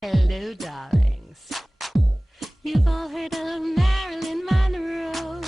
Hello, darlings. You've all heard of Marilyn Monroe.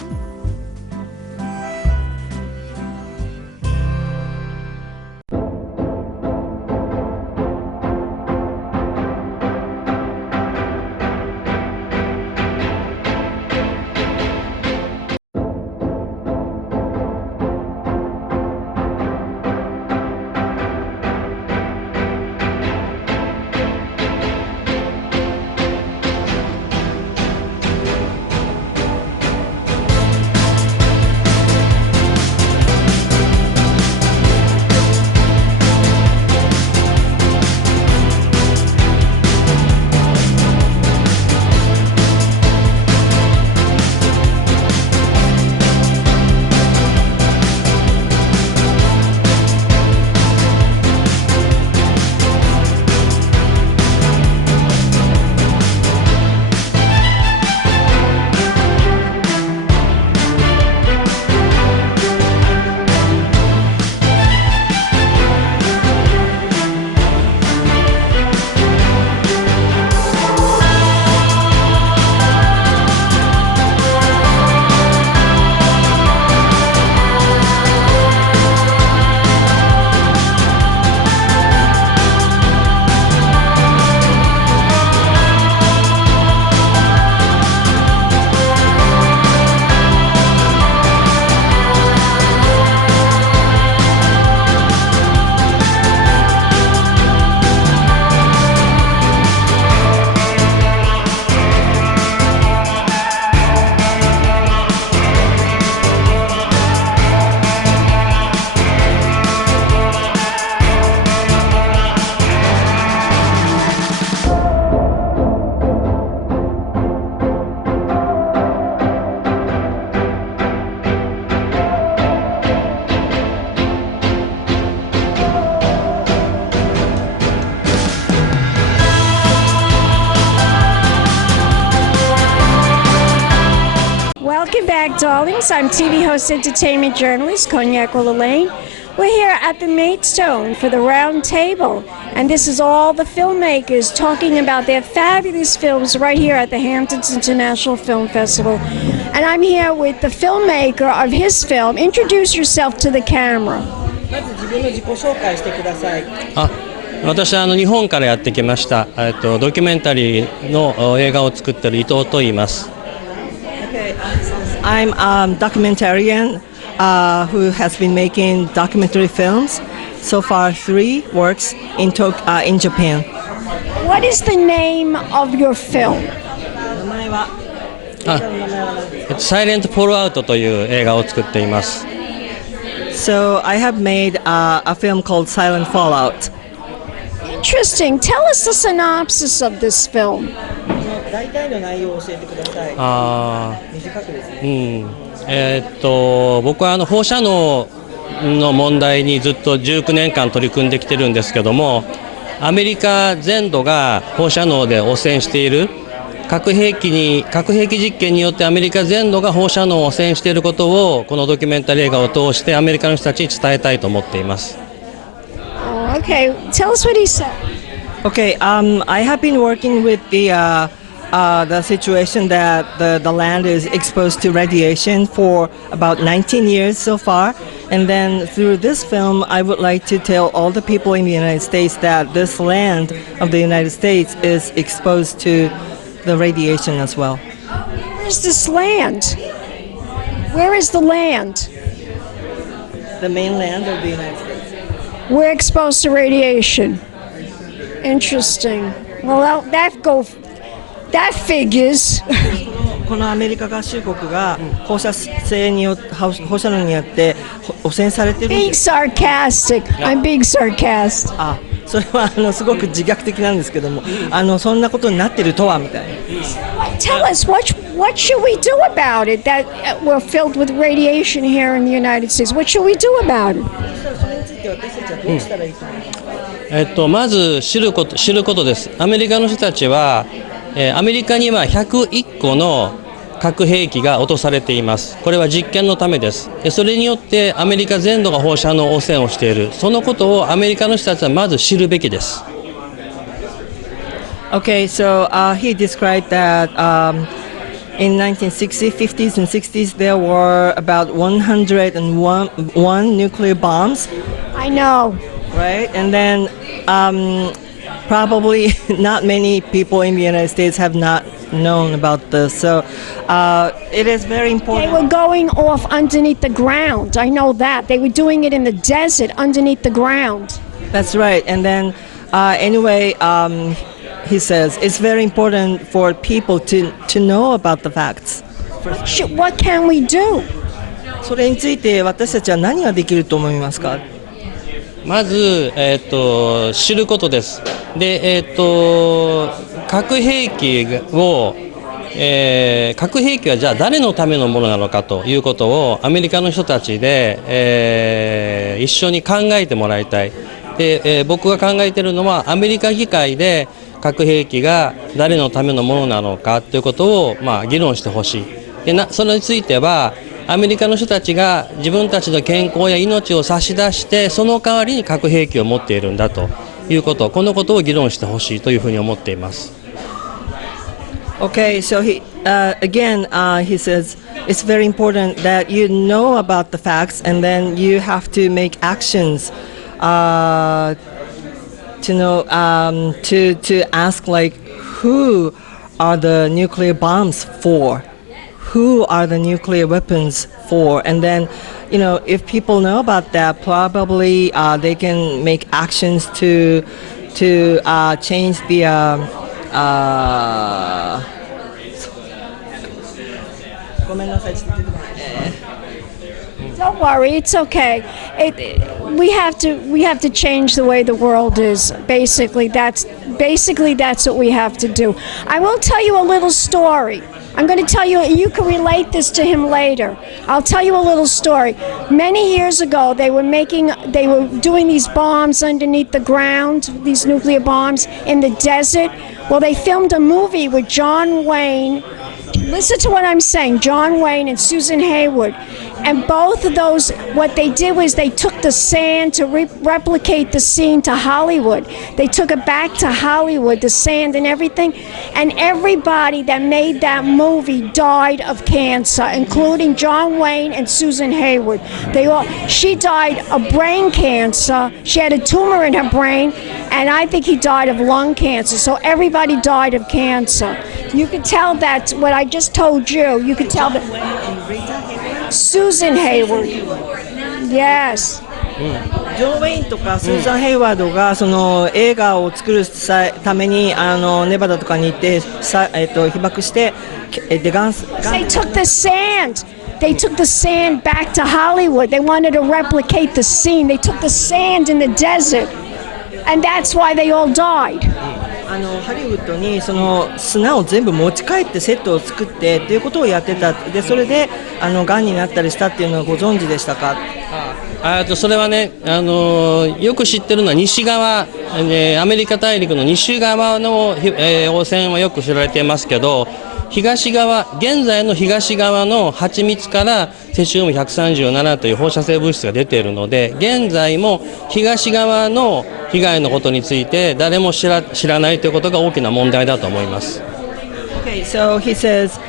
Welcome back, darlings. I'm TV host, entertainment journalist, Cognac Wellerlane. We're here at the Maidstone for the Roundtable, and this is all the filmmakers talking about their fabulous films right here at the Hamptons International Film Festival. And I'm here with the filmmaker of his film. Introduce yourself to the camera. まず自分の自己紹介してください。私は日本からやってきました。ドキュメンタリーの映画を作っている伊藤と言います。Okay, I'm a documentarian who has been making documentary films. So far, 3 works in Japan. What is the name of your film? 名前はサイレントフォローアウトという映画を作っています。So I have made a film called Silent Fallout. Interesting. Tell us the synopsis of this film. 大体の内容を教えてください。短くですね。僕は放射能の問題にずっと19年間取り組んできてるんですけども、アメリカ全土が放射能で汚染している核兵器実験によってアメリカ全土が放射能を汚染していることをこのドキュメンタリー映画を通してアメリカの人たちに伝えたいと思っています。Okay, tell us what he said. Okay, I have been working with the situation that the land is exposed to radiation for about 19 years so far. And then through this film, I would like to tell all the people in the United States that this land of the United States is exposed to the radiation as well. Where's this land? Where is the land? The mainland of the United States. We're exposed to radiation. Interesting. Well, that figures. このアメリカ合衆国が放射能によって汚染されている。Being sarcastic. I'm being sarcastic. それはすごく自虐的なんですけども、そんなことになっているとはみたいな。Tell us what should we do about it? That we're filled with radiation here in the United States. What should we do about it? それについて私たちはどうしたらいいと思いますか？まず知ることです。アメリカの人たちは、アメリカには101個の核兵器が落とされています。これは実験のためです。それによってアメリカ全土が放射能汚染をしている。そのことをアメリカの人たちはまず知るべきです。Okay, so he described that in 1960s, 50s, and 60s there were about 101 nuclear bombs. I know. Right, and then probably not many people in the United States have not known about this. So it is very They important. were going off underneath the ground. I know that. They were doing it in the desert underneath the ground. That's right. And then anyway, he says it's very important for people to know about the facts. What can we do? それについて私たちは何ができると思いますか？まず、知ることです。で、核兵器を、核兵器はじゃあ誰のためのものなのかということをアメリカの人たちで、一緒に考えてもらいたい。で、僕が考えているのはアメリカ議会で核兵器が誰のためのものなのかということを、議論してほしい。でそれについてはアメリカの人たちが自分たちの健康や命を差し出してその代わりに核兵器を持っているんだということ、このことを議論してほしいというふうに思っています。Okay, so he he says it's very important that you know about the facts and then you have to make actions to know to ask like who are the nuclear bombs for? Who are the nuclear weapons for? And then, if people know about that, probably they can make actions to change the Don't worry, it's okay. We have to change the way the world is. Basically, that's what we have to do. I will tell you a little story. I'm going to tell you, you can relate this to him later. I'll tell you a little story. Many years ago, they were doing these bombs underneath the ground, these nuclear bombs in the desert. Well, they filmed a movie with John Wayne. Listen to what I'm saying, John Wayne and Susan Hayward. And both of those, what they did was they took the sand to replicate the scene to Hollywood. They took it back to Hollywood, the sand and everything. And everybody that made that movie died of cancer, including John Wayne and Susan Hayward. She died of brain cancer. She had a tumor in her brain, and I think he died of lung cancer. So everybody died of cancer. You could tell that what I just told you. You could tell that. Susan Hayward. Yes. ジョン・ウェインとかスーザン・ヘイワードがその映画を作るためにネバダとかに行って被爆してでガンス They took the sand. They took the sand back to Hollywood. They wanted to replicate the scene. They took the sand in the desert. And that's why they all died. ハリウッドにその砂を全部持ち帰ってセットを作ってっていうことをやってた。でそれでがんになったりしたっていうのはご存知でしたか？それはね、よく知ってるのは西側、アメリカ大陸の西側の、汚染はよく知られていますけど、現在の東側の蜂蜜からセシウム137という放射性物質が出ているので、現在も東側の被害のことについて誰も知らないということが大きな問題だと思います。Okay, so he says,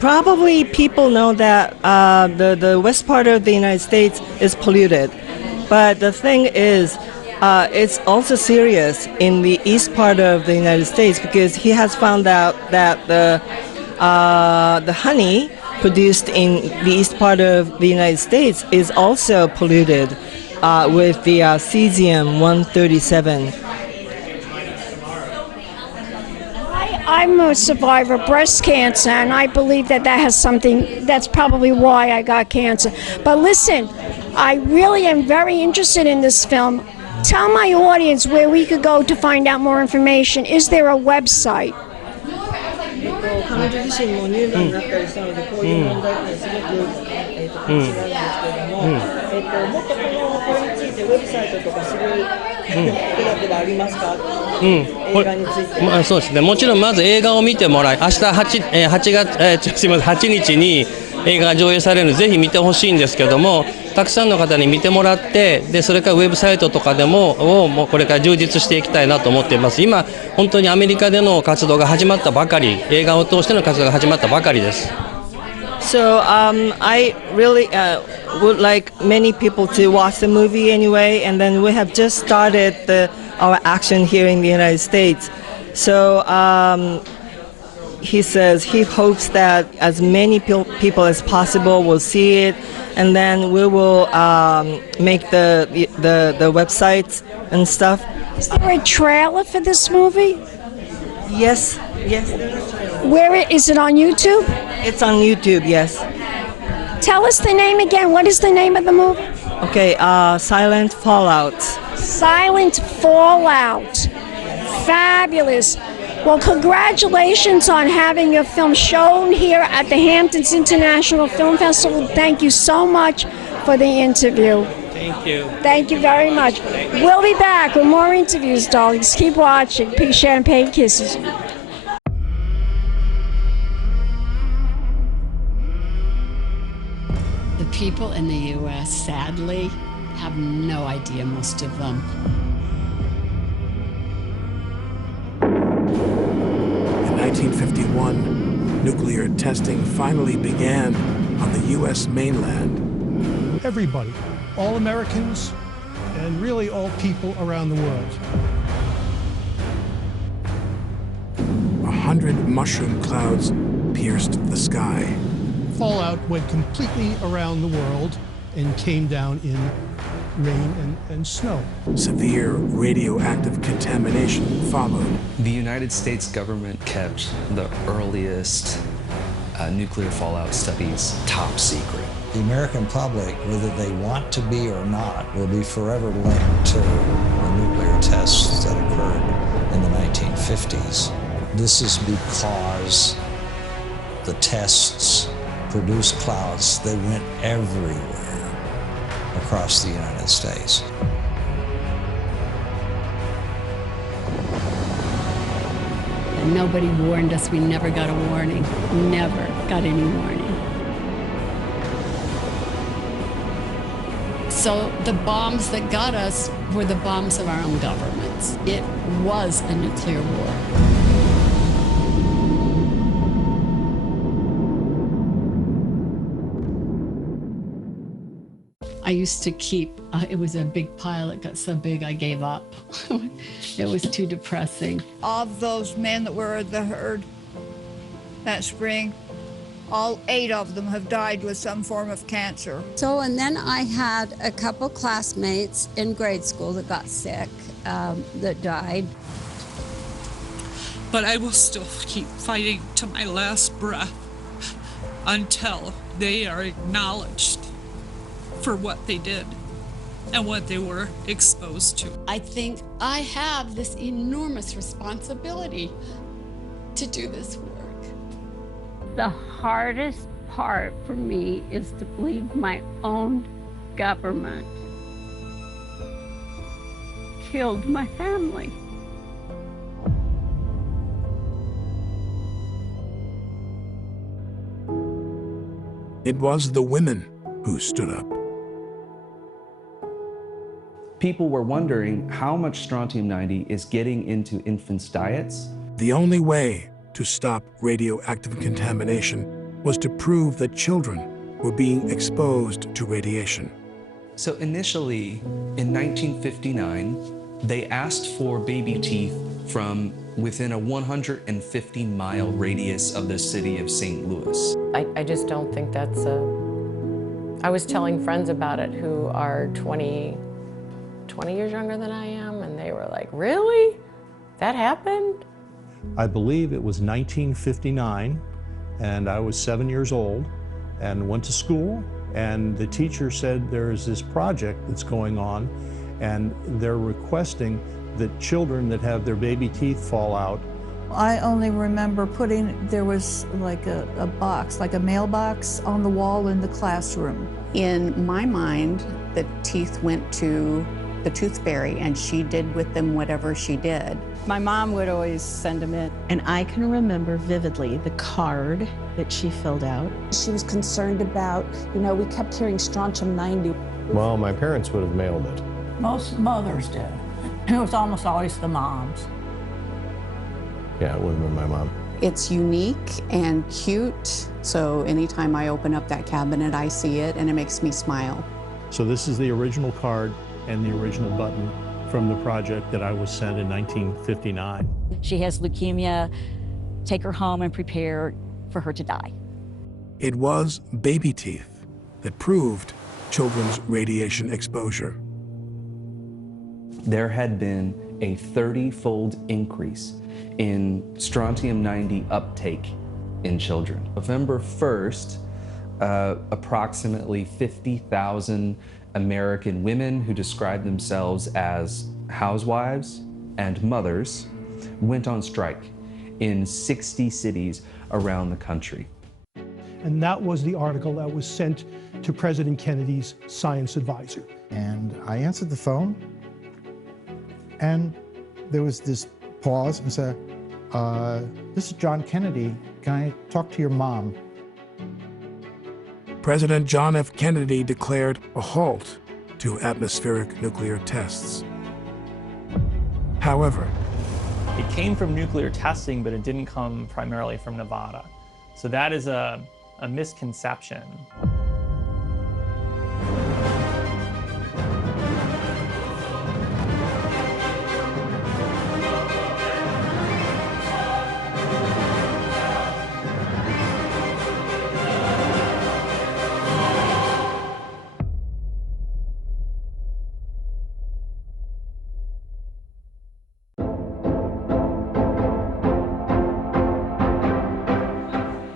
probably people know that the west part of the United States is polluted, but the thing is, it's also serious in the east part of the United States because he has found out that the honey produced in the east part of the United States is also polluted with the cesium-137. I'm a survivor of breast cancer, and I believe that has something, that's probably why I got cancer. But listen, I really am very interested in this film. Tell my audience where we could go to find out more information. Is there a website? 彼女自身も乳がんになったりしたのでこういう問題ってすごく違うんですけれども、もっとこれについてウェブサイトとかすることがありますか？映画について。そうですね。もちろんまず映画を見てもらい、明日8日に映画が上映されるのでぜひ見てほしいんですけども、たくさんの方に見てもらって、でそれからウェブサイトとかでももうこれから充実していきたいなと思っています。今本当にアメリカでの活動が始まったばかり、映画を通しての活動が始まったばかりです。So I really would like many people to watch the movie anyway, and then we have just started our action here in the United States. So he says he hopes that as many people as possible will see it, and then we will make the websites and stuff. Is there a trailer for this movie? Yes, there is a trailer. Where is it on YouTube? It's on YouTube, yes. Tell us the name again. What is the name of the movie? Okay, Silent Fallout. Silent Fallout. Fabulous. Well, congratulations on having your film shown here at the Hamptons International Film Festival. Thank you so much for the interview. Thank you. Thank you very much. We'll be back with more interviews, darlings. Keep watching. Pink Champagne Kisses. The people in the U.S., sadly, have no idea, most of them. In 1951, nuclear testing finally began on the U.S. mainland. Everybody, all Americans, and really all people around the world. 100 mushroom clouds pierced the sky. Fallout went completely around the world and came down in rain and snow. Severe radioactive contamination followed. The United States government kept the earliest nuclear fallout studies top secret. The American public, whether they want to be or not, will be forever linked to the nuclear tests that occurred in the 1950s. This is because the tests produced clouds. They went everywhere across the United States. And nobody warned us. We never got a warning. Never got any warning. So the bombs that got us were the bombs of our own governments. It was a nuclear war. I used to keep, it was a big pile. It got so big I gave up. It was too depressing. Of those men that were at the herd that spring, all 8 of them have died with some form of cancer. So, and then I had a couple classmates in grade school that got sick, that died. But I will still keep fighting to my last breath until they are acknowledged for what they did and what they were exposed to. I think I have this enormous responsibility to do this work. The hardest part for me is to believe my own government killed my family. It was the women who stood up. People were wondering how much strontium-90 is getting into infants' diets. The only way to stop radioactive contamination was to prove that children were being exposed to radiation. So initially, in 1959, they asked for baby teeth from within a 150-mile radius of the city of St. Louis. I just don't think that's I was telling friends about it who are 20 years younger than I am, and they were like, really? That happened? I believe it was 1959, and I was 7 years old and went to school, and the teacher said there is this project that's going on, and they're requesting that children that have their baby teeth fall out. I only remember there was like a box, like a mailbox on the wall in the classroom. In my mind, the teeth went to the tooth fairy, and she did with them whatever she did. My mom would always send them in. And I can remember vividly the card that she filled out. She was concerned about, we kept hearing strontium 90. Well, my parents would have mailed it. Most mothers did. It was almost always the moms. Yeah, it would have been my mom. It's unique and cute, so anytime I open up that cabinet, I see it, and it makes me smile. So this is the original card and the original button from the project that I was sent in 1959. She has leukemia. Take her home and prepare for her to die. It was baby teeth that proved children's radiation exposure. There had been a 30-fold increase in strontium-90 uptake in children. November 1st, approximately 50,000 American women who described themselves as housewives and mothers went on strike in 60 cities around the country. And that was the article that was sent to President Kennedy's science advisor. And I answered the phone, and there was this pause and said, this is John Kennedy. Can I talk to your mom? President John F. Kennedy declared a halt to atmospheric nuclear tests. However, it came from nuclear testing, but it didn't come primarily from Nevada. So that is a misconception.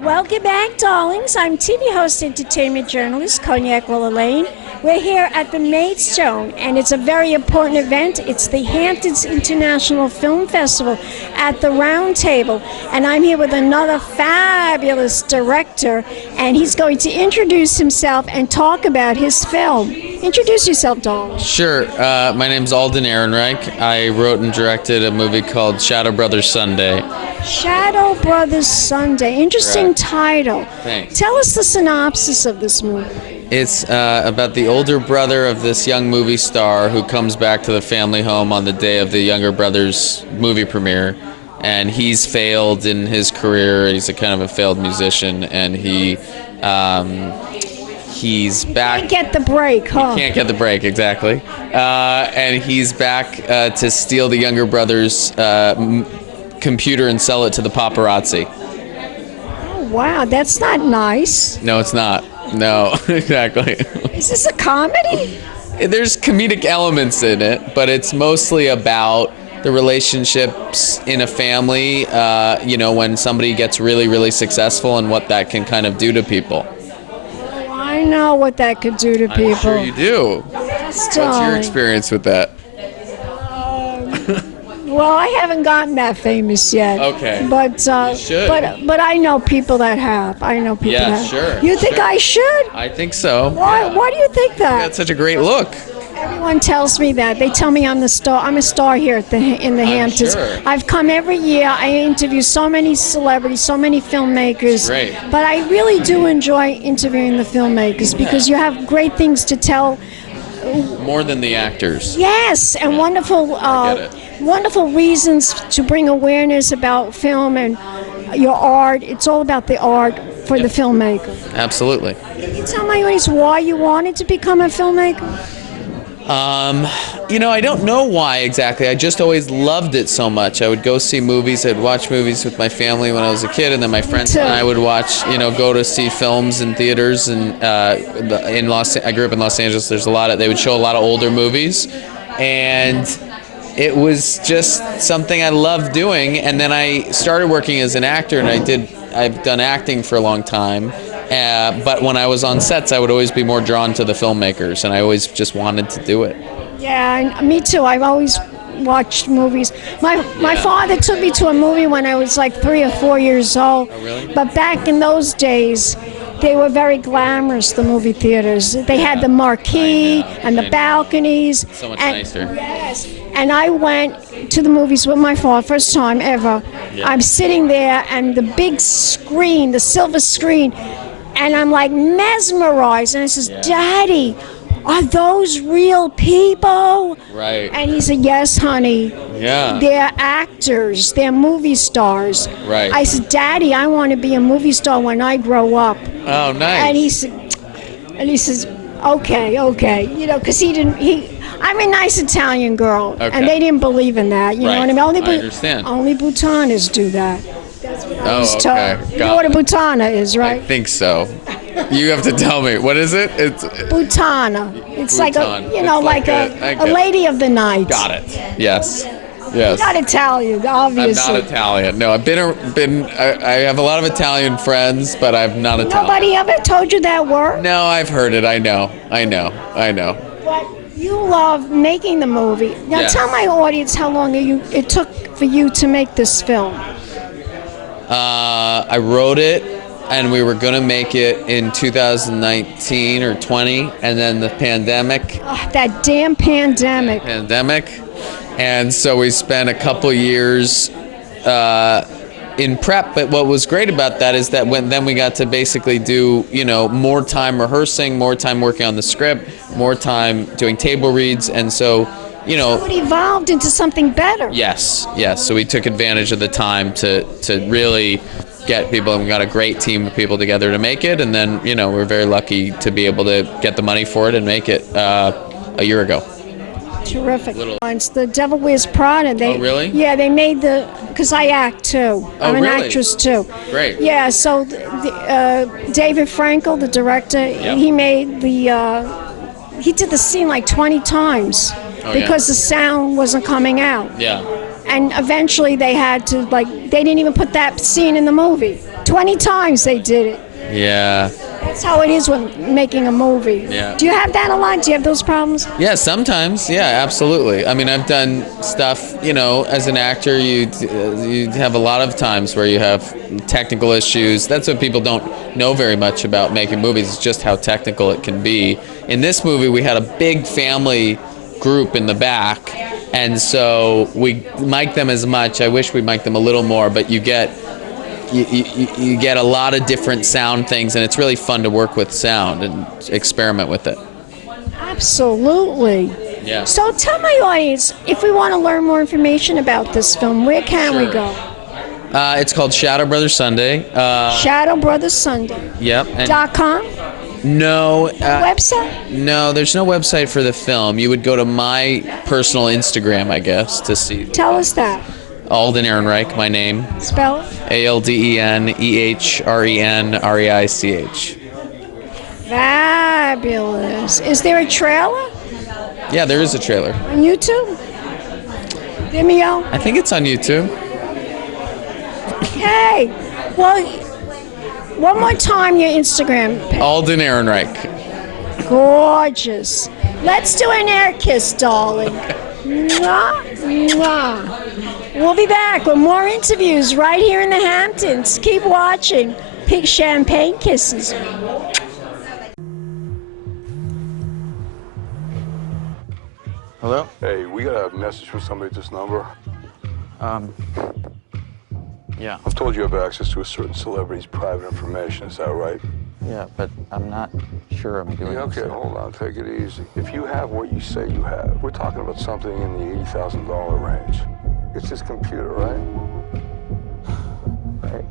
Welcome back, darlings. I'm TV host, entertainment journalist, Cognac Wellerlane. We're here at the Maidstone, and it's a very important event. It's the Hamptons International Film Festival at the Roundtable, and I'm here with another fabulous director, and he's going to introduce himself and talk about his film. Introduce yourself, darling. Sure. My name's Alden Ehrenreich. I wrote and directed a movie called Shadow Brothers Sunday. Shadow Brothers Sunday. Interesting title. Thanks. Tell us the synopsis of this movie. It's about the older brother of this young movie star who comes back to the family home on the day of the younger brother's movie premiere. And he's failed in his career. He's a kind of a failed musician, and he's back. Can't get the break, huh? He can't get the break, exactly. And he's back to steal the younger brother's computer and sell it to the paparazzi. Oh, wow, that's not nice. No, it's not. No, exactly. Is this a comedy? There's comedic elements in it, but it's mostly about the relationships in a family, when somebody gets really, really successful and what that can kind of do to people. Oh, I know what that could do to people. I'm sure you do. Yes, What's your experience with that? Well, I haven't gotten that famous yet. Okay. But you should. but I know people that have. I know people that have. Sure. You think I should? I think so. Why? Why do you think that? That's such a great look. Everyone tells me that. They tell me I'm the star. I'm a star here in the Hamptons. Sure. I've come every year. I interview so many celebrities, so many filmmakers. Great. But I really do enjoy interviewing the filmmakers because you have great things to tell. More than the actors. Yes, and wonderful, wonderful reasons to bring awareness about film and your art. It's all about the art for the filmmaker. Absolutely. Can you tell my audience why you wanted to become a filmmaker? I don't know why exactly. I just always loved it so much. I would go see movies. I'd watch movies with my family when I was a kid, and then my friends and I would watch, go to see films in theaters. And I grew up in Los Angeles. There's they would show a lot of older movies, and it was just something I loved doing. And then I started working as an actor, and I've done acting for a long time. But when I was on sets, I would always be more drawn to the filmmakers, and I always just wanted to do it. Yeah, me too. I've always watched movies. My father took me to a movie when I was like 3 or 4 years old. Oh, really? But back in those days, they were very glamorous, the movie theaters. They had the marquee and the balconies. So much and, nicer. Yes. And I went to the movies with my father, first time ever. Yeah. I'm sitting there and the big screen, the silver screen, and I'm like mesmerized. And I says, Daddy, are those real people? Right. And he said, yes, honey. Yeah. They're actors. They're movie stars. Right. I said, Daddy, I want to be a movie star when I grow up. Oh, nice. And he says, okay. You know, because I'm a nice Italian girl. Okay. And they didn't believe in that. You know what I mean? I understand. Only Butanas do that. That's what I was told. Okay. You know what a Butana is, right? I think so. You have to tell me. What is it? It's Butana. It's like Bhutan. a, you know, It's like a lady of the night. Got it. Yes. You're not Italian, obviously. I'm not Italian. No, I have a lot of Italian friends, but I'm not Italian. Nobody ever told you that word? No, I've heard it. I know. But you love making the movie. Now Yes. tell my audience how long it took for you to make this film. I wrote it, and we were going to make it in 2019 or 20, and then the pandemic. Oh, that damn pandemic. And so we spent a couple years in prep. But what was great about that is that then we got to basically do, more time rehearsing, more time working on the script, more time doing table reads, and so. So it evolved into something better. Yes. So we took advantage of the time to really get people, and we got a great team of people together to make it. And then, we're very lucky to be able to get the money for it and make it a year ago. Terrific. It's The Devil Wears Prada. Oh, really? Yeah, they made because I act too. I'm an really? actress too. Great. Yeah, so David Frankel, the director, he made he did the scene like 20 times. Because the sound wasn't coming out. Yeah. And eventually they had to, they didn't even put that scene in the movie. 20 times they did it. Yeah. That's how it is when making a movie. Yeah. Do you have that a lot? Do you have those problems? Yeah, sometimes. Yeah, absolutely. I mean, I've done stuff, as an actor, you have a lot of times where you have technical issues. That's what people don't know very much about making movies, is just how technical it can be. In this movie, we had a big family group in the back, and so we mic them as much. I wish we mic'd them a little more, but you get a lot of different sound things, and it's really fun to work with sound and experiment with it. Absolutely. Yeah. So tell my audience, if we want to learn more information about this film, where can we go? It's called Shadow Brothers Sunday. Shadow Brothers Sunday. Yep. .com? No. Website? No, there's no website for the film. You would go to my personal Instagram, I guess, to see. Tell us that. Alden Ehrenreich, my name. Spell it. ALDENEHRENREICH. Fabulous. Is there a trailer? Yeah, there is a trailer. On YouTube? Vimeo? I think it's on YouTube. Hey, well, one more time your Instagram. Alden Ehrenreich. Gorgeous. Let's do an air kiss, darling. Mwah, mwah. We'll be back with more interviews right here in the Hamptons. Keep watching. Pink champagne kisses. Hello? Hey, we got a message from somebody at this number. Yeah. I've told you have access to a certain celebrity's private information, is that right? Yeah, but I'm not sure I'm doing Okay, this. hold on, take it easy. If you have what you say you have, we're talking about something in the $80,000 range. It's this computer, right? Right.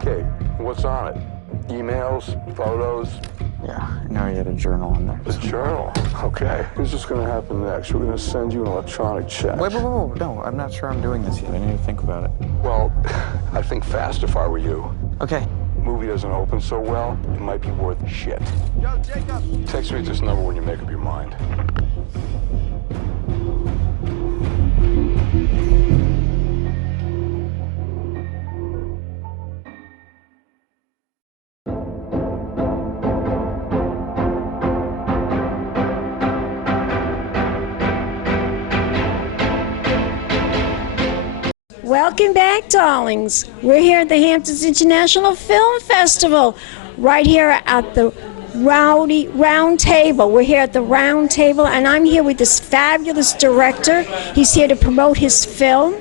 Okay, what's on it? Emails, photos? Yeah, I know you had a journal in there. A journal? Okay. Here's what's going to happen next. We're going to send you an electronic check. Wait, no, I'm not sure I'm doing this yet. I need to think about it. Well, I think fast if I were you. Okay. Movie doesn't open so well, it might be worth shit. Yo, Jacob! Text me at this number when you make up your mind. Welcome back, darlings. We're here at the Hamptons International Film Festival, right here at the Roundtable. We're here at the Roundtable, and I'm here with this fabulous director. He's here to promote his film,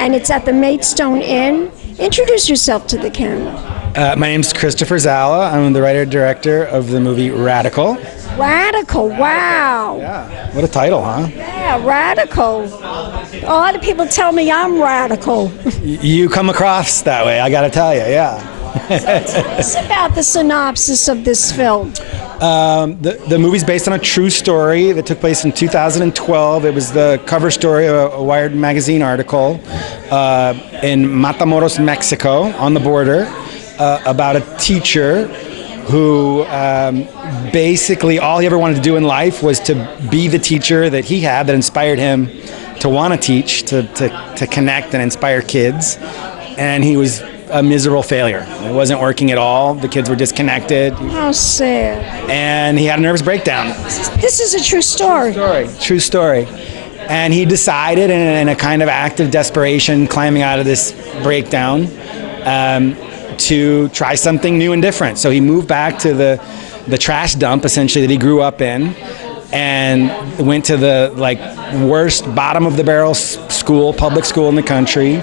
and it's at the Maidstone Inn. Introduce yourself to the camera. My name's Christopher Zalla. I'm the writer-director of the movie Radical. Radical, wow. Yeah, what a title, huh? Yeah, Radical. A lot of people tell me I'm radical. You come across that way, I gotta tell you, yeah. So tell us about the synopsis of this film. The movie's based on a true story that took place in 2012. It was the cover story of a Wired magazine article in Matamoros, Mexico, on the border, about a teacher who basically all he ever wanted to do in life was to be the teacher that he had that inspired him to want to teach, to connect and inspire kids. And he was a miserable failure. It wasn't working at all. The kids were disconnected. How sad. And he had a nervous breakdown. This is a true story. True story. And he decided in a kind of act of desperation, climbing out of this breakdown, to try something new and different. So he moved back to the trash dump, essentially, that he grew up in, and went to the worst, bottom of the barrel school, public school in the country.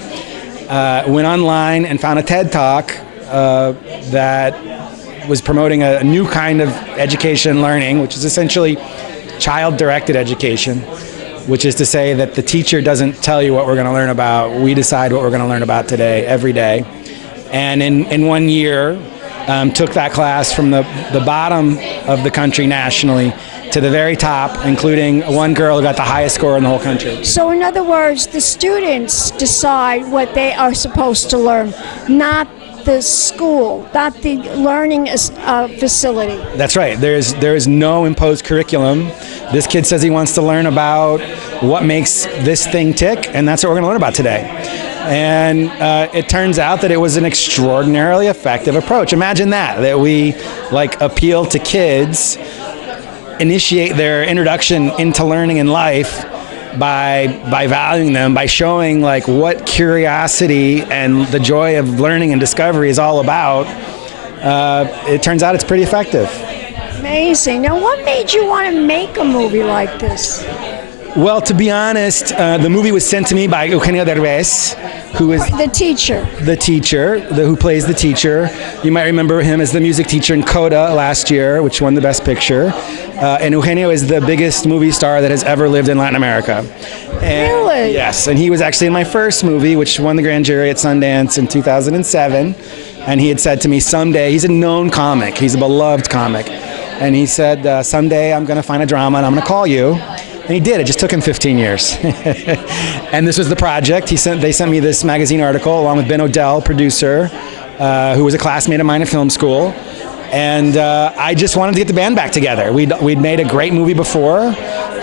Went online and found a TED Talk that was promoting a new kind of education and learning, which is essentially child-directed education, which is to say that the teacher doesn't tell you what we're going to learn about. We decide what we're going to learn about today, every day. And in 1 year, took that class from the bottom of the country nationally to the very top, including one girl who got the highest score in the whole country. So in other words, the students decide what they are supposed to learn, not the school, not the learning facility. That's right. There is no imposed curriculum. This kid says he wants to learn about what makes this thing tick, and that's what we're going to learn about today. And it turns out that it was an extraordinarily effective approach. Imagine that we appeal to kids, initiate their introduction into learning in life by valuing them, by showing what curiosity and the joy of learning and discovery is all about. It turns out it's pretty effective. Amazing. Now, what made you want to make a movie like this? Well, to be honest, the movie was sent to me by Eugenio Derbez, who is the teacher. Who plays the teacher. You might remember him as the music teacher in Coda last year, which won the Best Picture. And Eugenio is the biggest movie star that has ever lived in Latin America. And, really? Yes, and he was actually in my first movie, which won the Grand Jury at Sundance in 2007. And he had said to me, someday, he's a known comic, he's a beloved comic. And he said, someday I'm going to find a drama and I'm going to call you. And he did. It just took him 15 years. And this was the project. They sent me this magazine article along with Ben O'Dell, producer, who was a classmate of mine at film school. And I just wanted to get the band back together. We'd made a great movie before,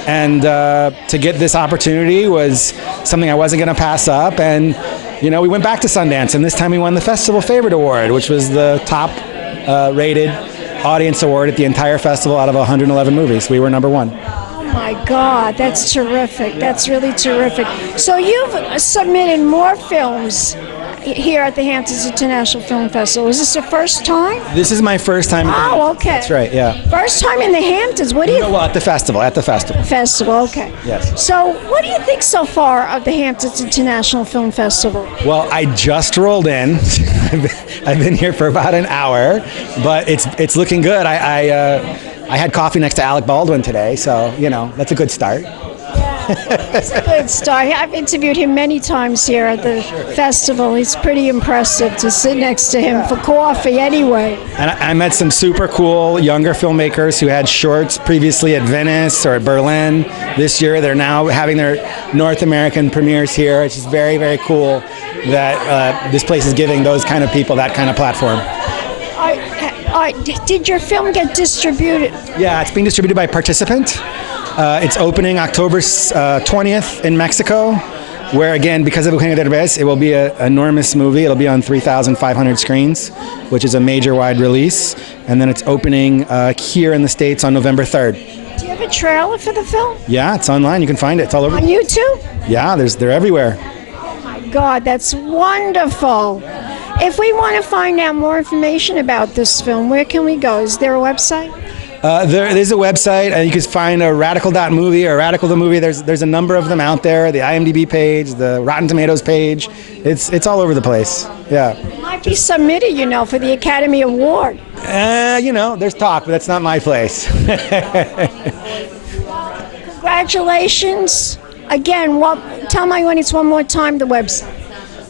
and to get this opportunity was something I wasn't going to pass up. And we went back to Sundance, and this time we won the Festival Favorite Award, which was the top rated audience award at the entire festival out of 111 movies. We were number one. Oh my God, that's terrific. That's really terrific. So you've submitted more films here at the Hamptons International Film Festival. Is this your first time? This is my first time. Oh, okay. That's right, yeah. First time in the Hamptons. What do you? Well, at the festival. Festival, okay. Yes. So, what do you think so far of the Hamptons International Film Festival? Well, I just rolled in. I've been here for about an hour, but it's looking good. I had coffee next to Alec Baldwin today, so that's a good start. It's a good start. I've interviewed him many times here at the festival. He's pretty impressive to sit next to him for coffee anyway. And I met some super cool younger filmmakers who had shorts previously at Venice or at Berlin. This year they're now having their North American premieres here. It's just very, very cool that this place is giving those kind of people that kind of platform. Did your film get distributed? Yeah, it's being distributed by Participant. It's opening October 20th in Mexico, where again, because of Eugenio Derbez, it will be an enormous movie. It'll be on 3,500 screens, which is a major wide release. And then it's opening here in the States on November 3rd. Do you have a trailer for the film? Yeah, it's online. You can find it. It's all over. On YouTube? Yeah, they're everywhere. Oh my God, that's wonderful. If we want to find out more information about this film, where can we go? Is there a website? There's a website. You can find a Radical.movie or Radical the Movie. There's a number of them out there. The IMDb page, the Rotten Tomatoes page. It's all over the place. Yeah. It might be submitted, you know, for the Academy Award. You know, there's talk, but that's not my place. Congratulations. Again, tell my audience one more time the website.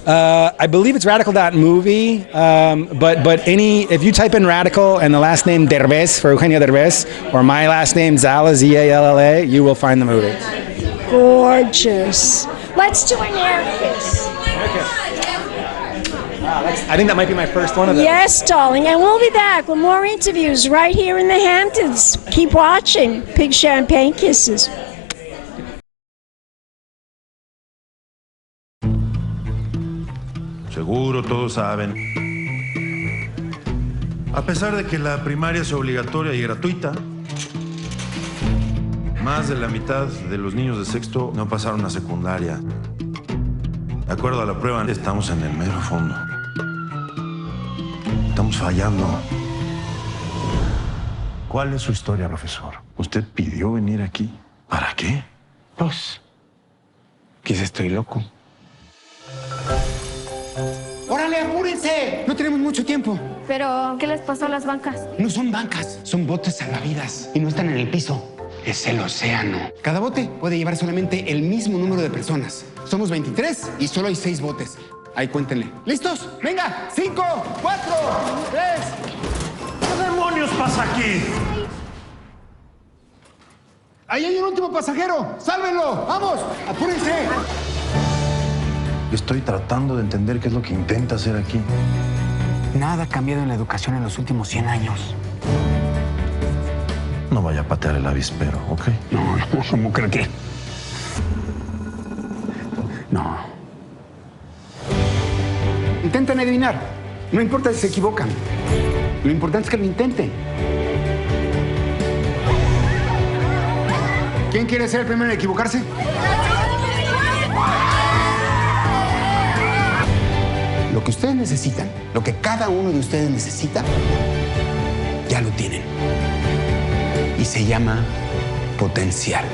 I believe it's Radical.movie, but if you type in Radical and the last name Derbez for Eugenio Derbez, or my last name Zalla, Z-A-L-L-A, you will find the movie. Gorgeous. Let's do an air kiss. I think that might be my first one of them. Yes, darling, and we'll be back with more interviews right here in the Hamptons. Keep watching Pig Champagne Kisses. Seguro todos saben. A pesar de que la primaria es obligatoria y gratuita, más de la mitad de los niños de sexto no pasaron a secundaria. De acuerdo a la prueba, estamos en el mero fondo. Estamos fallando. ¿Cuál es su historia, profesor? ¿Usted pidió venir aquí? ¿Para qué? Pues, quizá estoy loco. ¡Órale, apúrense! No tenemos mucho tiempo. Pero, ¿qué les pasó a las bancas? No son bancas, son botes salvavidas. Y no están en el piso. Es el océano. Cada bote puede llevar solamente el mismo número de personas. Somos 23 y solo hay 6 botes. Ahí cuéntenle. ¿Listos? ¡Venga! 5, 4, 3... ¿Qué demonios pasa aquí? ¡Ahí hay un último pasajero! ¡Sálvenlo! ¡Vamos! ¡Apúrense! Estoy tratando de entender qué es lo que intenta hacer aquí. Nada ha cambiado en la educación en los últimos 100 años. No vaya a patear el avispero, ¿ok? No, ¿cómo cree que? No. Intenten adivinar. No importa si se equivocan. Lo importante es que lo intenten. ¿Quién quiere ser el primero en equivocarse? Lo que ustedes necesitan, lo que cada uno de ustedes necesita, ya lo tienen. Y se llama potencial.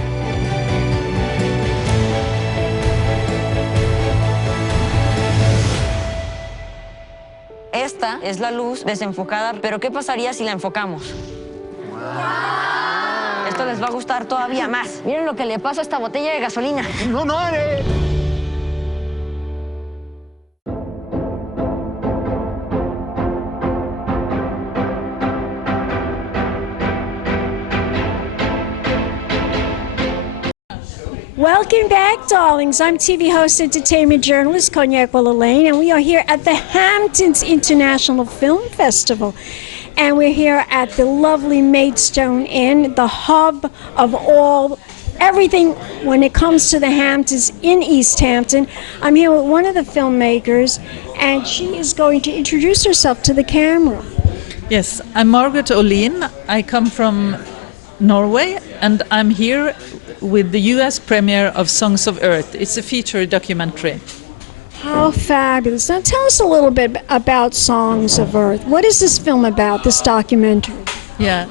Esta es la luz desenfocada, pero ¿qué pasaría si la enfocamos? ¡Wow! Esto les va a gustar todavía más. Miren lo que le pasa a esta botella de gasolina. ¡No, no! Welcome back, darlings. I'm TV host, entertainment journalist Cognac Wellerlane, and we are here at the Hamptons International Film Festival. And we're here at the lovely Maidstone Inn, the hub of everything when it comes to the Hamptons in East Hampton. I'm here with one of the filmmakers, and she is going to introduce herself to the camera. Yes, I'm Margreth Olin. I come from Norway, and I'm here with the US premiere of Songs of Earth. It's a feature documentary. How fabulous. Now tell us a little bit about Songs of Earth. What is this film about, this documentary? Yeah,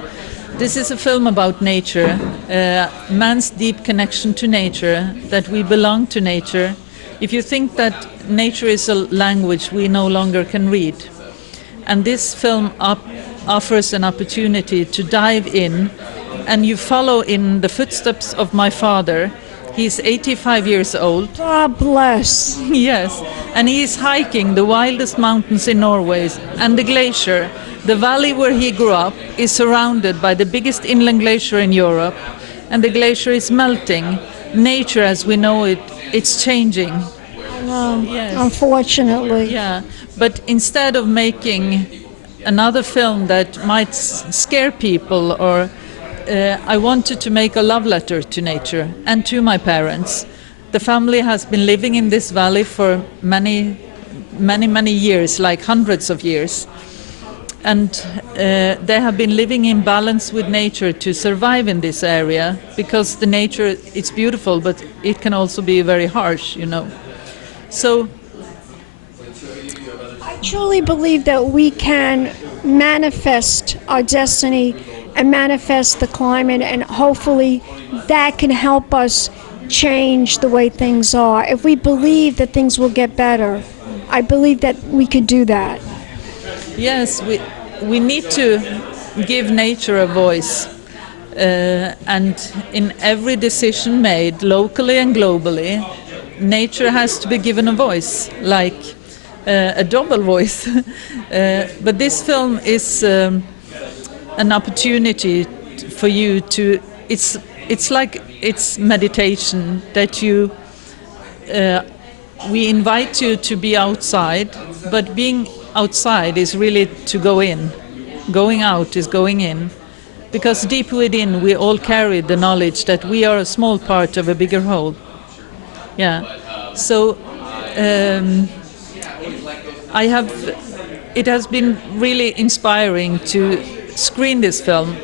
this is a film about nature, man's deep connection to nature, that we belong to nature. If you think that nature is a language we no longer can read, and this film offers an opportunity to dive in, and you follow in the footsteps of my father. He's 85 years old. God bless. Yes, and he is hiking the wildest mountains in Norway, and the glacier, the valley where he grew up, is surrounded by the biggest inland glacier in Europe, and the glacier is melting. Nature as we know it, it's changing. Yes. Unfortunately. Yeah, but instead of making another film that might scare people, or I wanted to make a love letter to nature and to my parents. The family has been living in this valley for many years, like hundreds of years. And they have been living in balance with nature to survive in this area, because the nature, it's beautiful, but it can also be very harsh, you know. So I truly believe that we can manifest our destiny and manifest the climate, and hopefully that can help us change the way things are. If we believe that things will get better, I believe that we could do that. Yes, we need to give nature a voice. And in every decision made, locally and globally, nature has to be given a voice, like a double voice. But this film is an opportunity for you to, it's like it's meditation, that you, we invite you to be outside, but being outside is really to go in. Going out is going in. Because deep within we all carry the knowledge that we are a small part of a bigger whole. Yeah. So it has been really inspiring to screen this film.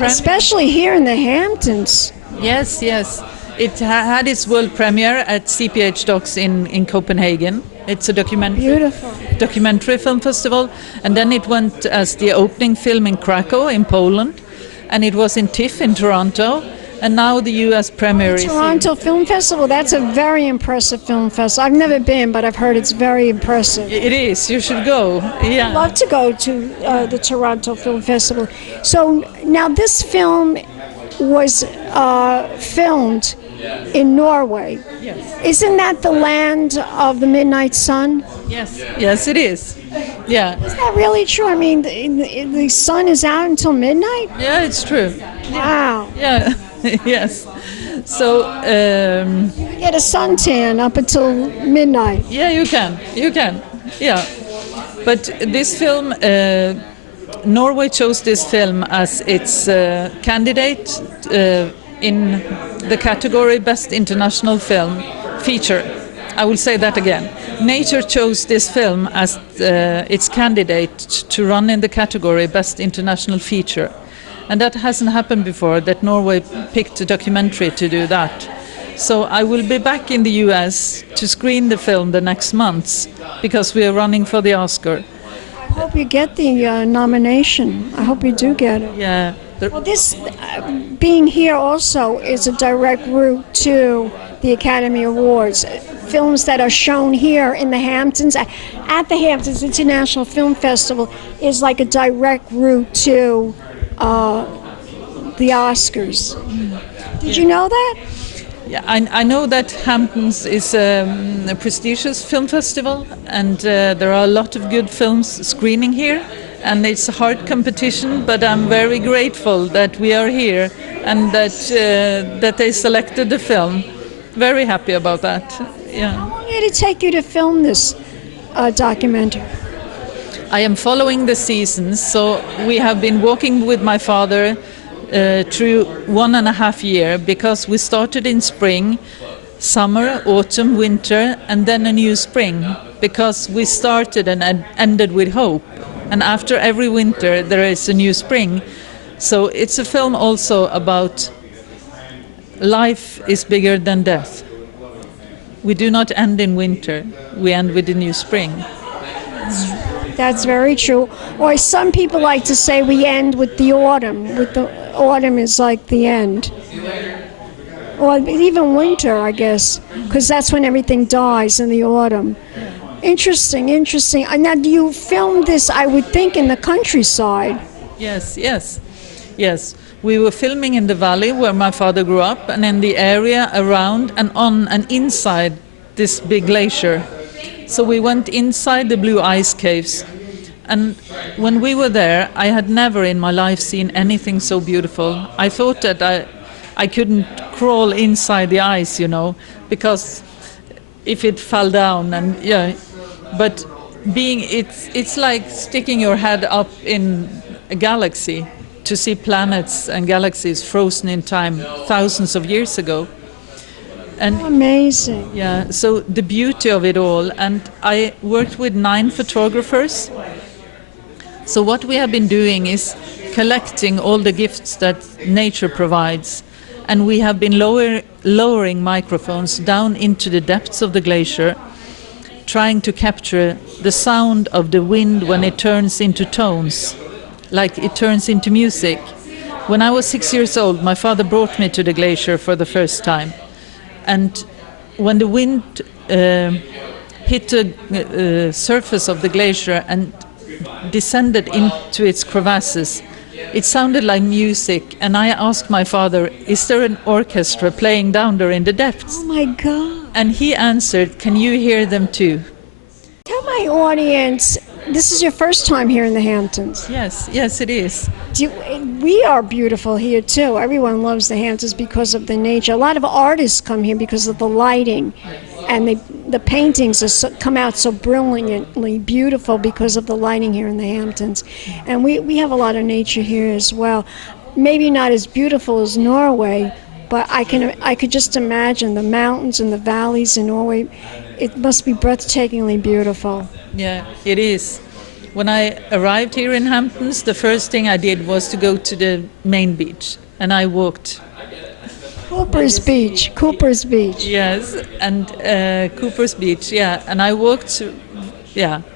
Especially here in the Hamptons. Yes, yes. It had its world premiere at CPH Docs in Copenhagen. It's a documentary film festival. And then it went as the opening film in Krakow in Poland. And it was in Tiff in Toronto. And now the U.S. premiere is Toronto Film Festival. That's a very impressive film festival. I've never been, but I've heard it's very impressive. It is. You should go. Yeah. I'd love to go to the Toronto Film Festival. So now this film was filmed in Norway. Yes. Isn't that the land of the midnight sun? Yes. Yes, it is. Yeah. Is that really true? I mean, the sun is out until midnight? Yeah, it's true. Wow. Yeah. Yes. So you get a suntan up until midnight. Yeah, you can. You can. Yeah. But this film, Norway chose this film as its candidate in the category Best International Film Feature. I will say that again. Nature chose this film as its candidate to run in the category Best International Feature. And that hasn't happened before, that Norway picked a documentary to do that. So I will be back in the US to screen the film the next months, because we are running for the Oscar. I hope you get the nomination. I hope you do get it. Yeah. Well, this being here also is a direct route to the Academy Awards. Films that are shown here in the Hamptons, at the Hamptons International Film Festival, is like a direct route to the Oscars. Did you know that? Yeah, I know that Hamptons is a prestigious film festival, and there are a lot of good films screening here, and it's a hard competition, but I'm very grateful that we are here and that they selected the film. Very happy about that. Yeah. How long did it take you to film this documentary? I am following the seasons, so we have been walking with my father through 1.5 years, because we started in spring, summer, autumn, winter, and then a new spring, because we started and ended with hope. And after every winter there is a new spring. So it's a film also about life is bigger than death. We do not end in winter, we end with a new spring. That's very true. Or some people like to say we end with the autumn. With the autumn is like the end. Or even winter, I guess, because that's when everything dies, in the autumn. Interesting, interesting. And now, do you film this, I would think, in the countryside? Yes, yes, yes. We were filming in the valley where my father grew up, and in the area around and on and inside this big glacier. So we went inside the blue ice caves. And when we were there, I had never in my life seen anything so beautiful. I thought that I couldn't crawl inside the ice, you know, because if it fell down, and yeah. But it's like sticking your head up in a galaxy to see planets and galaxies frozen in time thousands of years ago. And amazing. Yeah, so the beauty of it all. And I worked with 9 photographers. So what we have been doing is collecting all the gifts that nature provides. And we have been lowering microphones down into the depths of the glacier, trying to capture the sound of the wind when it turns into tones, like it turns into music. When I was 6 years old, my father brought me to the glacier for the first time. And when the wind hit the surface of the glacier and descended into its crevasses, it sounded like music. And I asked my father, is there an orchestra playing down there in the depths? Oh my God. And he answered, can you hear them too? Tell my audience, this is your first time here in the Hamptons. Yes, it is. We are beautiful here too. Everyone loves the Hamptons because of the nature. A lot of artists come here because of the lighting, and the paintings come out so brilliantly beautiful because of the lighting here in the Hamptons. And we have a lot of nature here as well. Maybe not as beautiful as Norway, but I could just imagine the mountains and the valleys in Norway. It must be breathtakingly beautiful. Yeah, it is. When I arrived here in Hamptons, the first thing I did was to go to the main beach, and I walked. Cooper's Beach. Yes, and Cooper's Beach, yeah. And I walked,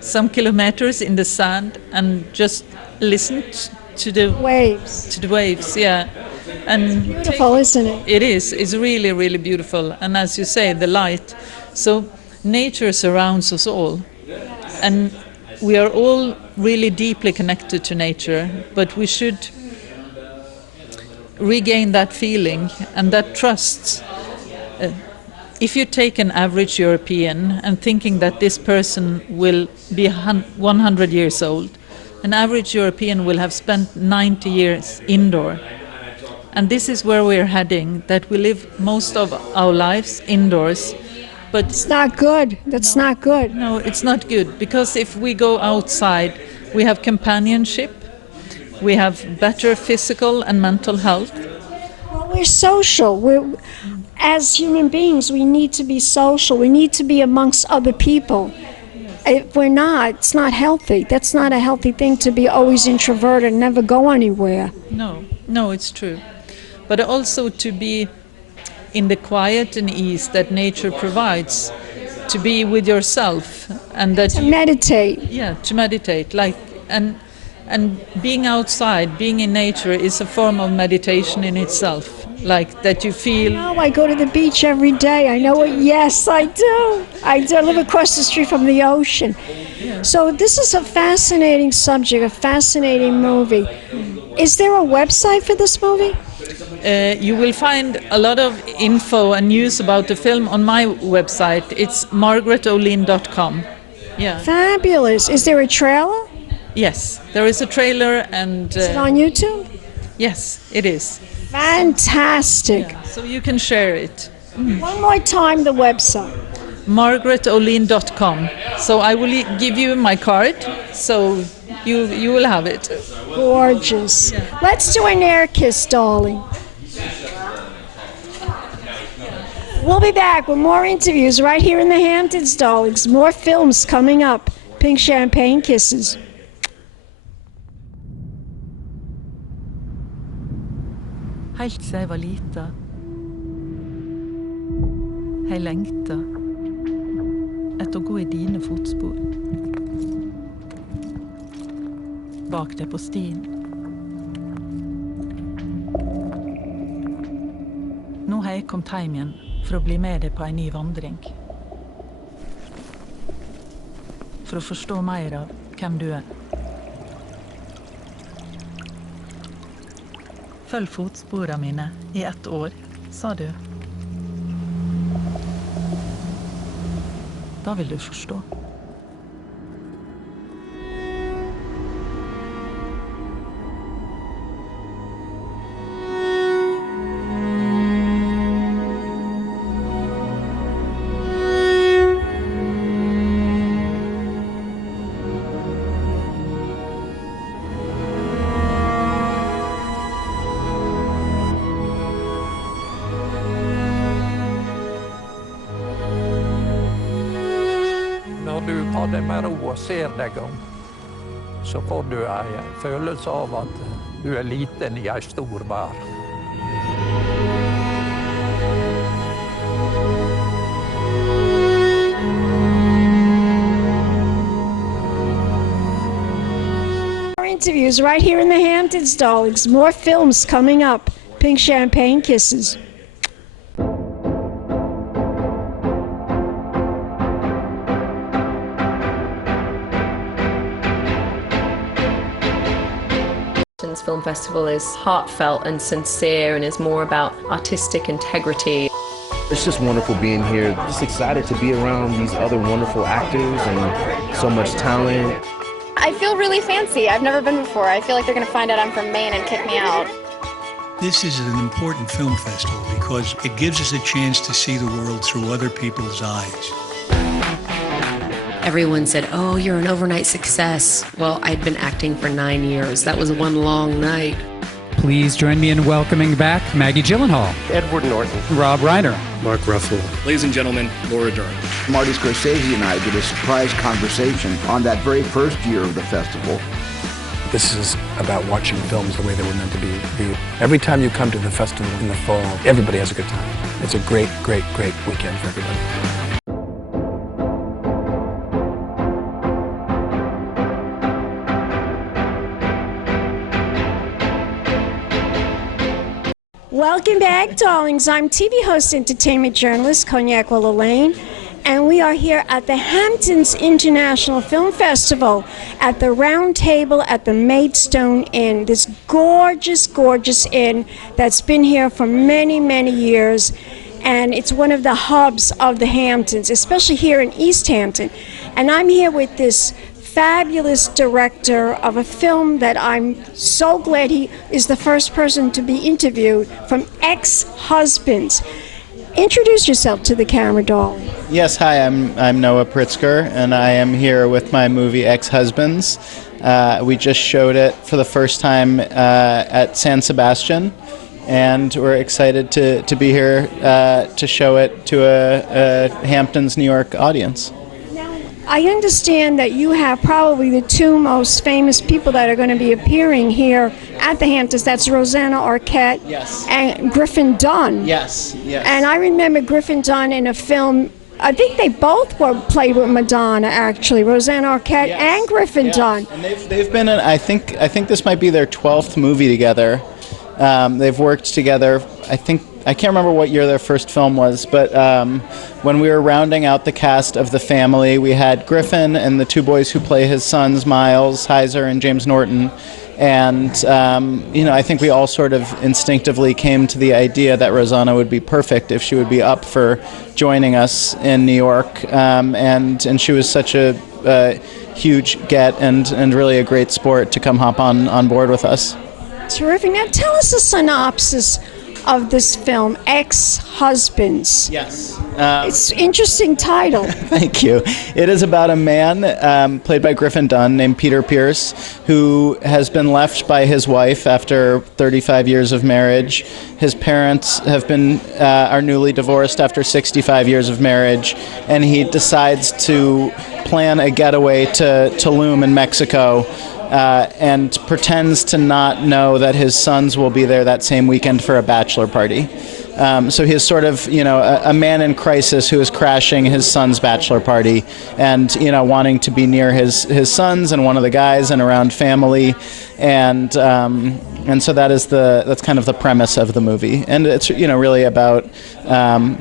some kilometers in the sand and just listened to the waves. To the waves, yeah. And beautiful, isn't it? It is. It's really, really beautiful. And as you say, the light. So nature surrounds us all, and we are all really deeply connected to nature, but we should regain that feeling and that trust. If you take an average European and thinking that this person will be 100 years old, an average European will have spent 90 years indoor. And this is where we're heading, that we live most of our lives indoors. But it's not good. That's not good. No, it's not good, because if we go outside, we have companionship, we have better physical and mental health. Well, we're social. As human beings, we need to be social. We need to be amongst other people. If we're not, it's not healthy. That's not a healthy thing, to be always introverted and never go anywhere. No, it's true. But also to be in the quiet and ease that nature provides, to be with yourself, and that to meditate. Yeah, to meditate. And being outside, being in nature is a form of meditation in itself. Like that you feel. No, I go to the beach every day. I know it. Yes, I do. I live across the street from the ocean. Yeah. So this is a fascinating subject, a fascinating movie. Is there a website for this movie? You will find a lot of info and news about the film on my website. It's margretholin.com. Yeah. Fabulous. Is there a trailer? Yes, there is a trailer, and... Is it on YouTube? Yes, it is. Fantastic. Yeah, so you can share it. One more time, the website. margretholin.com. So I will give you my card, so you will have it. Gorgeous. Yeah. Let's do an air kiss, darling. We'll be back with more interviews right here in the Hamptons, darlings. More films coming up. Pink champagne kisses. Helt siden jeg var lita. Jeg lengta etter å gå i dine fotspor. Bak deg på stien. Nå har jeg kommet hjem igjen for å bli med deg på en ny vandring. For å forstå mer av hvem du er. Følg fotsporene mine i 1 år, sa du. Da vil du forstå. Ser deg om, så får du en følelse av at du er liten i en stor verden. interviews right here in the Hamptons, darlings. More films coming up. Pink Champagne Kisses. Film Festival is heartfelt and sincere and is more about artistic integrity. It's just wonderful being here. Just excited to be around these other wonderful actors and so much talent. I feel really fancy. I've never been before. I feel like they're going to find out I'm from Maine and kick me out. This is an important film festival because it gives us a chance to see the world through other people's eyes. Everyone said, "Oh, you're an overnight success." Well, I'd been acting for 9 years. That was one long night. Please join me in welcoming back Maggie Gyllenhaal, Edward Norton, Rob Reiner, Margreth Olin. Ladies and gentlemen, Laura Dern. Marty Scorsese and I did a surprise conversation on that very first year of the festival. This is about watching films the way they were meant to be viewed. Every time you come to the festival in the fall, everybody has a good time. It's a great, great, great weekend for everybody. Welcome back, darlings. I'm TV host, entertainment journalist Cognac Wellerlane, and we are here at the Hamptons International Film Festival at the Roundtable at the Maidstone Inn, this gorgeous, gorgeous inn that's been here for many, many years, and it's one of the hubs of the Hamptons, especially here in East Hampton. And I'm here with this fabulous director of a film that I'm so glad he is the first person to be interviewed, from Ex-Husbands. Introduce yourself to the camera, darling. Yes, hi, I'm Noah Pritzker, and I am here with my movie Ex-Husbands. We just showed it for the first time at San Sebastian, and we're excited to be here to show it to a Hamptons, New York audience. I understand that you have probably the two most famous people that are going to be appearing here at the Hamptons. That's Rosanna Arquette and Griffin Dunne. Yes, yes. And I remember Griffin Dunne in a film, I think they both were played with Madonna, actually, Rosanna Arquette and Griffin Dunne. And they've been in, I think this might be their 12th movie together. They've worked together, I can't remember what year their first film was, but when we were rounding out the cast of The Family, we had Griffin and the two boys who play his sons, Miles Heiser and James Norton. And, I think we all sort of instinctively came to the idea that Rosanna would be perfect if she would be up for joining us in New York. And she was such a huge get and really a great sport to come hop on board with us. Terrific. Now tell us a synopsis of this film, Ex-Husbands. Yes. It's an interesting title. Thank you. It is about a man played by Griffin Dunne named Peter Pierce, who has been left by his wife after 35 years of marriage. His parents are newly divorced after 65 years of marriage, and he decides to plan a getaway to Tulum in Mexico. And pretends to not know that his sons will be there that same weekend for a bachelor party. So he is sort of, a man in crisis who is crashing his son's bachelor party and, wanting to be near his sons and one of the guys and around family. And so that's kind of the premise of the movie. And it's, really about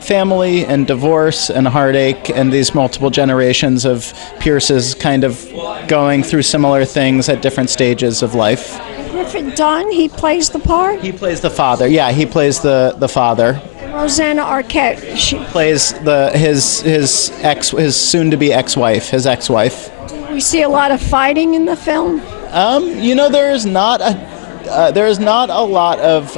family and divorce and heartache and these multiple generations of Pierce's kind of going through similar things at different stages of life. Griffin Dunne, he plays the part? He plays the father. Yeah, he plays the father. Rosanna Arquette, she plays his soon-to-be ex-wife, his ex-wife. We see a lot of fighting in the film. There is not a lot of.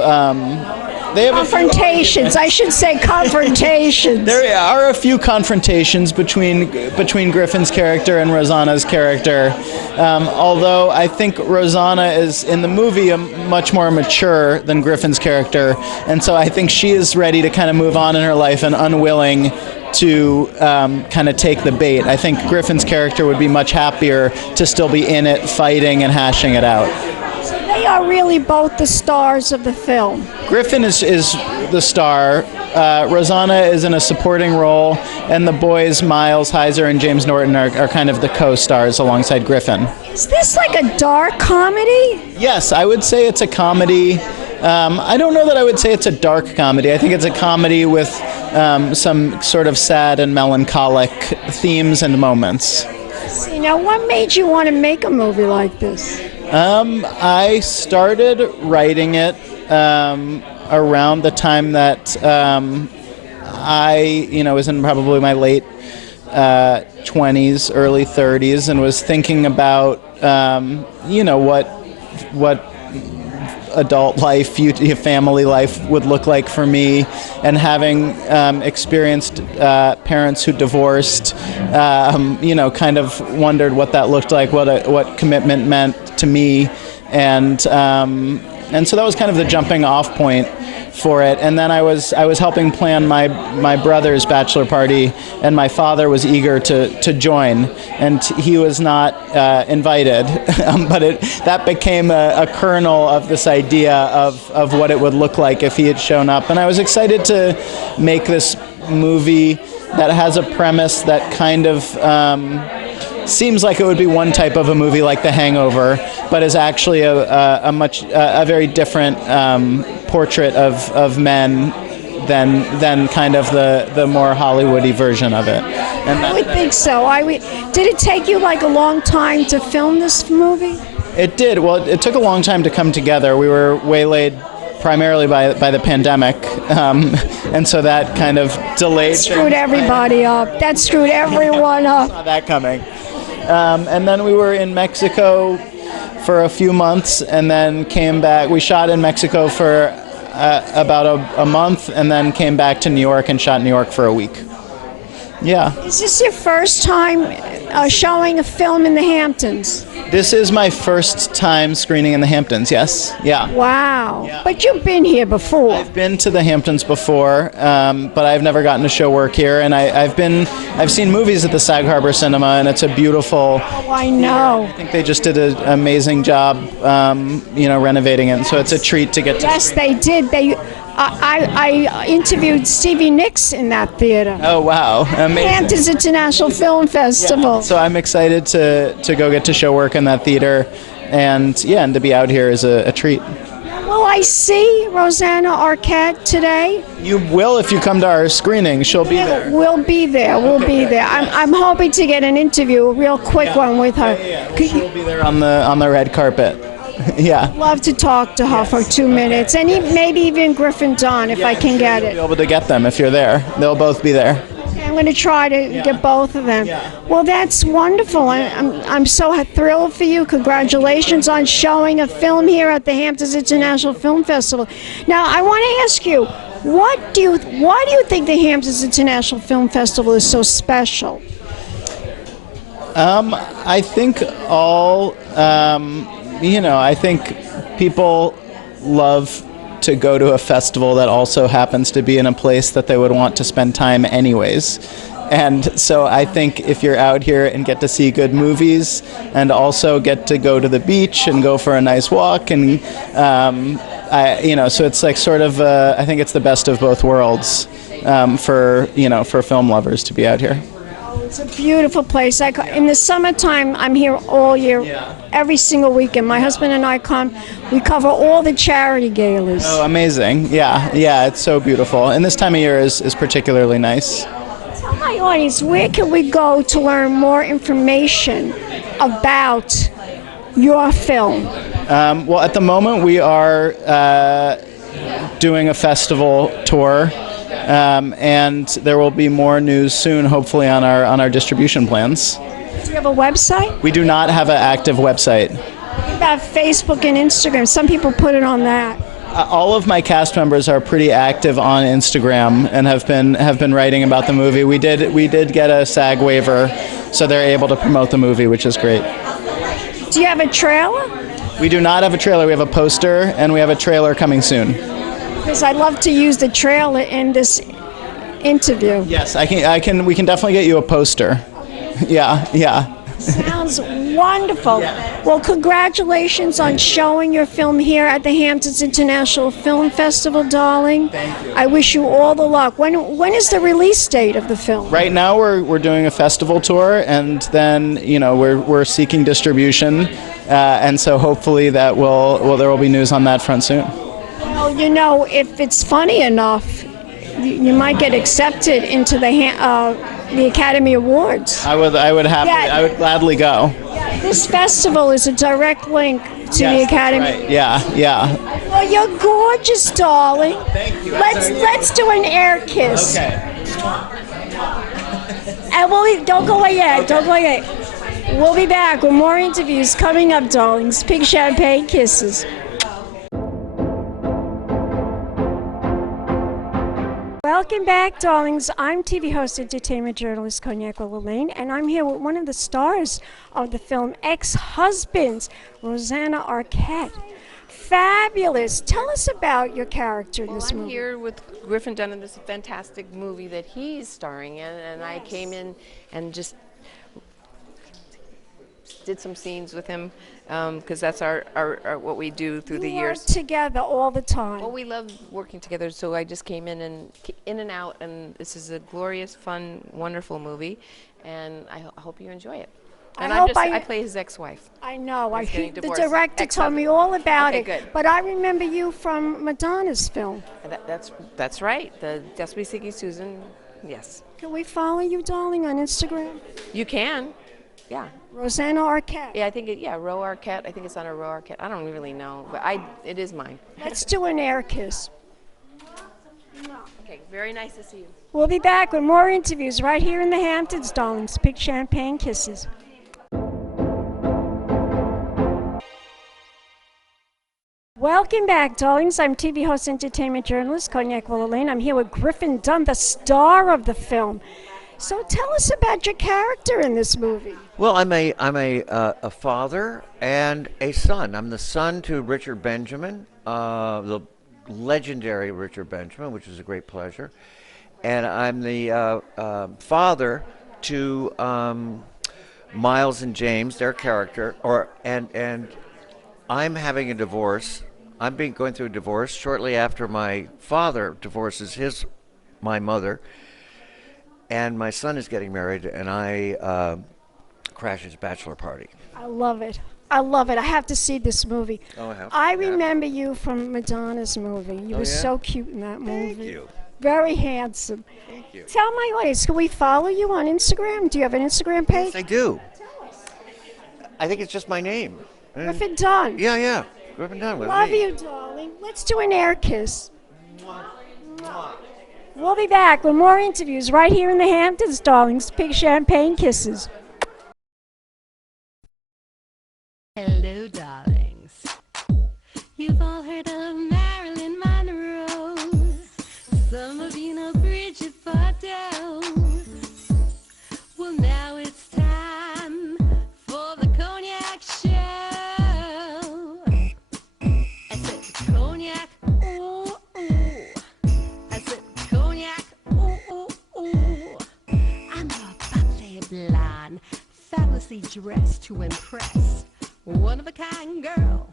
They have confrontations. I should say confrontations. There are a few confrontations between Griffin's character and Rosanna's character. Although I think Rosanna is in the movie much more mature than Griffin's character, and so I think she is ready to kind of move on in her life and unwilling to kind of take the bait. I think Griffin's character would be much happier to still be in it, fighting and hashing it out. So they are really both the stars of the film. Griffin is the star. Rosanna is in a supporting role, and the boys, Miles Heiser and James Norton, are kind of the co-stars alongside Griffin. Is this like a dark comedy? Yes, I would say it's a comedy. I don't know that I would say it's a dark comedy. I think it's a comedy with some sort of sad and melancholic themes and moments. See, now what made you want to make a movie like this? I started writing it around the time that I, was in probably my late 20s, early 30s, and was thinking about, what adult life, family life would look like for me, and having experienced parents who divorced, kind of wondered what that looked like, what commitment meant to me, and so that was kind of the jumping off point for it. And then I was helping plan my brother's bachelor party, and my father was eager to join, and he was not invited. But that became a kernel of this idea of what it would look like if he had shown up. And I was excited to make this movie that has a premise that kind of seems like it would be one type of a movie like The Hangover, but is actually a very different portrait of men than kind of the more Hollywoody version of it. And I would think so. Did it take you like a long time to film this movie? It did. Well, it took a long time to come together. We were waylaid primarily by the pandemic, and so that kind of delayed. Screwed everybody up. That screwed everyone up. I saw that coming. And then we were in Mexico for a few months, and then came back. We shot in Mexico for about a month, and then came back to New York and shot in New York for a week. Yeah. Is this your first time showing a film in the Hamptons? This is my first time screening in the Hamptons, yes. Yeah. Wow. Yeah. But you've been here before. I've been to the Hamptons before, but I've never gotten to show work here. And I've seen movies at the Sag Harbor Cinema, and it's a beautiful... Oh, I know. I think they just did an amazing job, renovating it. And so it's a treat to get to Yes, they did. I interviewed Stevie Nicks in that theater. Oh, wow. Amazing. Hamptons International Film Festival. Yeah. So I'm excited to go get to show work in that theater, and to be out here is a treat. Will I see Rosanna Arquette today? You will if you come to our screening. She'll be there. We'll be there. We'll be there. I'm hoping to get an interview, a real quick one with her. Yeah. She'll be there on the red carpet. Yeah. Love to talk to her for 2 minutes, and maybe even Griffin Dunne if I can get it. You'll be able to get them if you're there. They'll both be there. I'm going to try to get both of them. Yeah. Well, that's wonderful. I'm so thrilled for you. Congratulations on showing a film here at the Hamptons International Film Festival. Now, I want to ask you, why do you think the Hamptons International Film Festival is so special? I think I think people love to go to a festival that also happens to be in a place that they would want to spend time anyways. And so I think if you're out here and get to see good movies and also get to go to the beach and go for a nice walk, and so it's like sort of I think it's the best of both worlds for film lovers to be out here. It's a beautiful place. In the summertime, I'm here all year, every single weekend. My husband and I come. We cover all the charity galas. Oh, amazing. Yeah, it's so beautiful. And this time of year is particularly nice. Tell my audience, where can we go to learn more information about your film? Well, at the moment, we are doing a festival tour. And there will be more news soon, hopefully, on our distribution plans. Do you have a website? We do not have an active website. What about Facebook and Instagram? Some people put it on that. All of my cast members are pretty active on Instagram and have been writing about the movie. We did get a SAG waiver, so they're able to promote the movie, which is great. Do you have a trailer? We do not have a trailer. We have a poster, and we have a trailer coming soon. Because I'd love to use the trailer in this interview. Yes, I can. We can definitely get you a poster. Yeah. Sounds wonderful. Well, congratulations on showing your film here at the Hamptons International Film Festival, darling. Thank you. I wish you all the luck. When is the release date of the film? Right now we're doing a festival tour, and then we're seeking distribution, and so hopefully there will be news on that front soon. Well, if it's funny enough, you might get accepted into the Academy Awards. I would gladly go. This festival is a direct link to the Academy. Right. Yeah. Well, you're gorgeous, darling. Thank you. Let's do an air kiss. Okay. And don't go away yet. Don't go away yet. We'll be back with more interviews coming up, darlings. Pink champagne kisses. Welcome back, darlings. I'm TV host, entertainment journalist Cognac Wellerlane, and I'm here with one of the stars of the film Ex-Husbands, Rosanna Arquette. Fabulous. Tell us about your character in this movie. I'm here with Griffin Dunne in this fantastic movie that he's starring in, and I came in and just did some scenes with him because that's our what we do through the years. You work together all the time. Well, we love working together, so I just came in and out, and this is a glorious, fun, wonderful movie, and I hope you enjoy it. And I play his ex-wife. I know. The divorced. director told me all about it. Good. But I remember you from Madonna's film. That's right. The Just Be Sicky Susan. Yes. Can we follow you, darling, on Instagram? You can. Yeah. Rosanna Arquette. Yeah, I think Ro Arquette. I think it's on a Ro Arquette. I don't really know, but it is mine. Let's do an air kiss. Okay, very nice to see you. We'll be back with more interviews right here in the Hamptons, darlings. Big champagne kisses. Welcome back, darlings. I'm TV host, entertainment journalist Cognac Wellerlane. I'm here with Griffin Dunne, the star of the film. So tell us about your character in this movie. Well, I'm a father and a son. I'm the son to Richard Benjamin, the legendary Richard Benjamin, which is a great pleasure, and I'm the father to Miles and James, their character, and I'm having a divorce. I'm going through a divorce shortly after my father divorces my mother. And my son is getting married, and I crash his bachelor party. I love it. I love it. I have to see this movie. Oh, I have. I remember you from Madonna's movie. You were so cute in that movie. Thank you. Very handsome. Thank you. Tell my audience, can we follow you on Instagram? Do you have an Instagram page? Yes, I do. I think it's just my name. Griffin Dunne. Yeah. Griffin Dunne with Love me. you, darling. Let's do an air kiss. We'll be back with more interviews right here in the Hamptons, darlings. Big champagne kisses. Hello, darlings. You've all heard of Marilyn Monroe. Some of you know Bridget Bardot. Well, now it's time for the Cognac show. I said Cognac, ooh, ooh. I said Cognac, ooh, ooh, ooh. I'm a bubbly blonde, fabulously dressed to impress. One of a kind girl.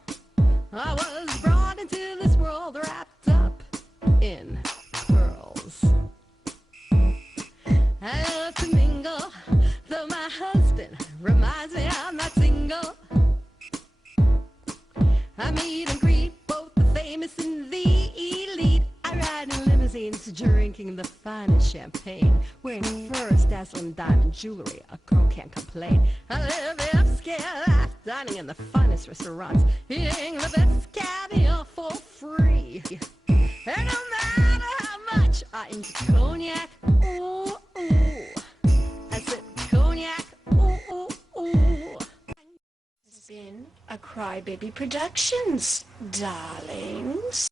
I was brought into this world wrapped up in pearls. I love to mingle, though my husband reminds me I'm not single. I meet and greet both the famous and the elite. I ride in limousines, drinking the finest champagne, wearing furs, dazzling diamond jewelry. A girl can't complain. I live upscale life, dining in the finest restaurants, eating the best caviar for free. And no matter how much I enjoy cognac, ooh, ooh. I said cognac, ooh, ooh, ooh. It's been a Crybaby Productions, darlings.